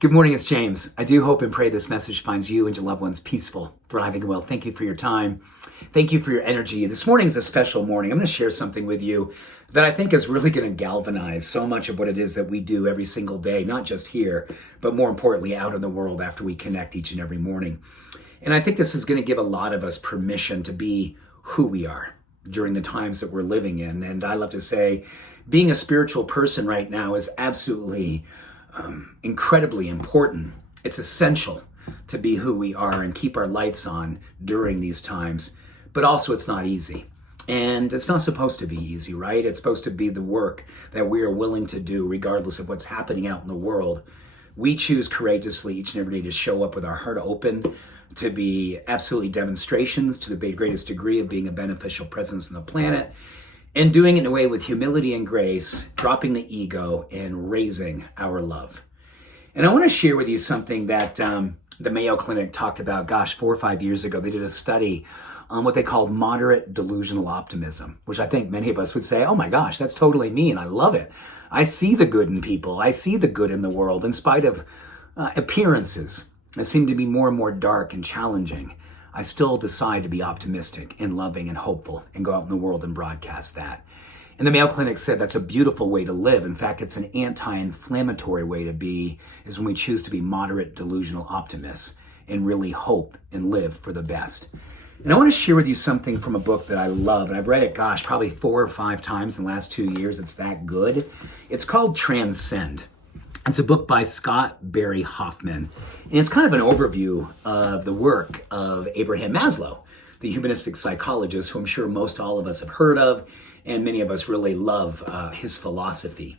Good morning, it's James. I do hope and pray this message finds you and your loved ones peaceful, thriving, and well. Thank you for your time. Thank you for your energy. This morning is a special morning. I'm going to share something with you that I think is really going to galvanize so much of what it is that we do every single day, not just here, but more importantly, out in the world after we connect each and every morning. And I think this is going to give a lot of us permission to be who we are during the times that we're living in. And I love to say, being a spiritual person right now is absolutely incredibly important. It's essential to be who we are and keep our lights on during these times. But also it's not easy. And it's not supposed to be easy, right? It's supposed to be the work that we are willing to do regardless of what's happening out in the world. We choose courageously each and every day to show up with our heart open, to be absolutely demonstrations to the greatest degree of being a beneficial presence on the planet, and doing it in a way with humility and grace, dropping the ego and raising our love. And I want to share with you something that the Mayo Clinic talked about, 4 or 5 years ago. They did a study on what they called moderate delusional optimism, which I think many of us would say, oh my gosh, that's totally me and I love it. I see the good in people. I see the good in the world in spite of appearances that seem to be more and more dark and challenging. I still decide to be optimistic and loving and hopeful and go out in the world and broadcast that. And the Mayo Clinic said that's a beautiful way to live. In fact, it's an anti-inflammatory way to be, is when we choose to be moderate delusional optimists and really hope and live for the best. And I want to share with you something from a book that I love. And I've read it, probably 4 or 5 times in the last 2 years. It's that good. It's called Transcend. It's a book by Scott Barry Hoffman, and it's kind of an overview of the work of Abraham Maslow, the humanistic psychologist, who I'm sure most all of us have heard of, and many of us really love his philosophy.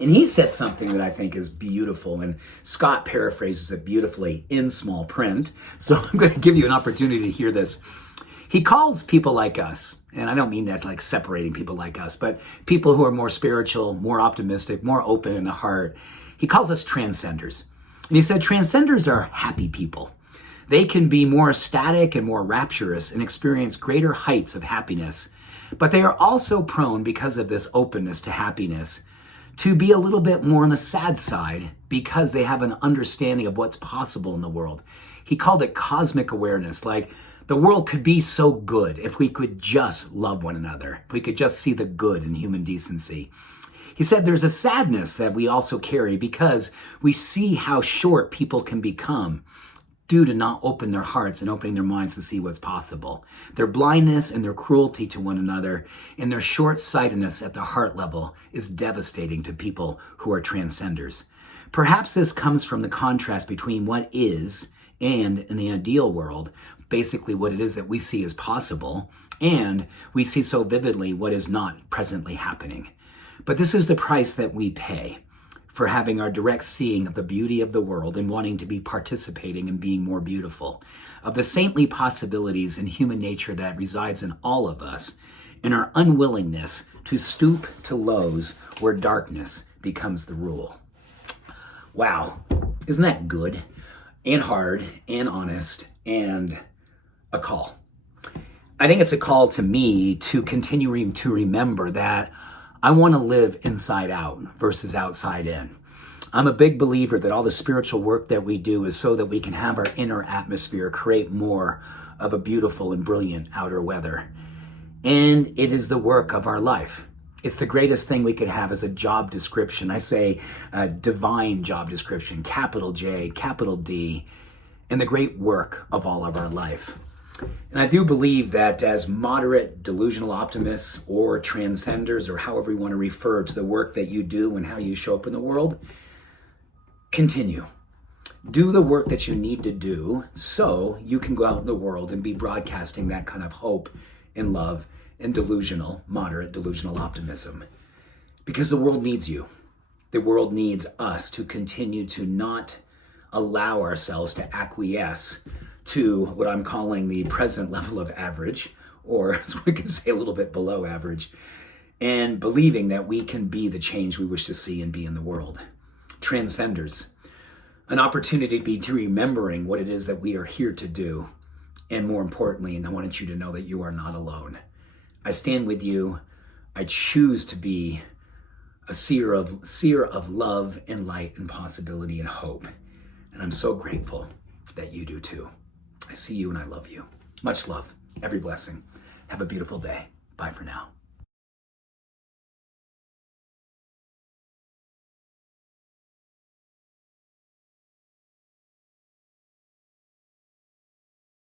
And he said something that I think is beautiful, and Scott paraphrases it beautifully in small print, so I'm going to give you an opportunity to hear this. He calls people like us, and I don't mean that like separating people like us, but people who are more spiritual, more optimistic, more open in the heart. He calls us transcenders. And he said transcenders are happy people. They can be more ecstatic and more rapturous and experience greater heights of happiness. But they are also prone, because of this openness to happiness, to be a little bit more on the sad side because they have an understanding of what's possible in the world. He called it cosmic awareness, like the world could be so good if we could just love one another, if we could just see the good in human decency. He said there's a sadness that we also carry because we see how short people can become due to not open their hearts and opening their minds to see what's possible. Their blindness and their cruelty to one another and their short-sightedness at the heart level is devastating to people who are transcenders. Perhaps this comes from the contrast between what is and, in the ideal world, basically what it is that we see as possible, and we see so vividly what is not presently happening. But this is the price that we pay for having our direct seeing of the beauty of the world and wanting to be participating in being more beautiful, of the saintly possibilities in human nature that resides in all of us, and our unwillingness to stoop to lows where darkness becomes the rule. Wow, isn't that good and hard and honest and a call? I think it's a call to me to continue to remember that I want to live inside out versus outside in. I'm a big believer that all the spiritual work that we do is so that we can have our inner atmosphere create more of a beautiful and brilliant outer weather. And it is the work of our life. It's the greatest thing we could have as a job description. I say a divine job description, capital J, capital D, and the great work of all of our life. And I do believe that as moderate delusional optimists or transcenders, or however you want to refer to the work that you do and how you show up in the world, continue. Do the work that you need to do so you can go out in the world and be broadcasting that kind of hope and love and moderate delusional optimism. Because the world needs you. The world needs us to continue to not allow ourselves to acquiesce to what I'm calling the present level of average, or as we can say, a little bit below average, and believing that we can be the change we wish to see and be in the world. Transcenders, an opportunity to remembering what it is that we are here to do, and more importantly, and I wanted you to know that you are not alone. I stand with you. I choose to be a seer of love and light and possibility and hope. And I'm so grateful that you do too. I see you and I love you. Much love. Every blessing. Have a beautiful day. Bye for now.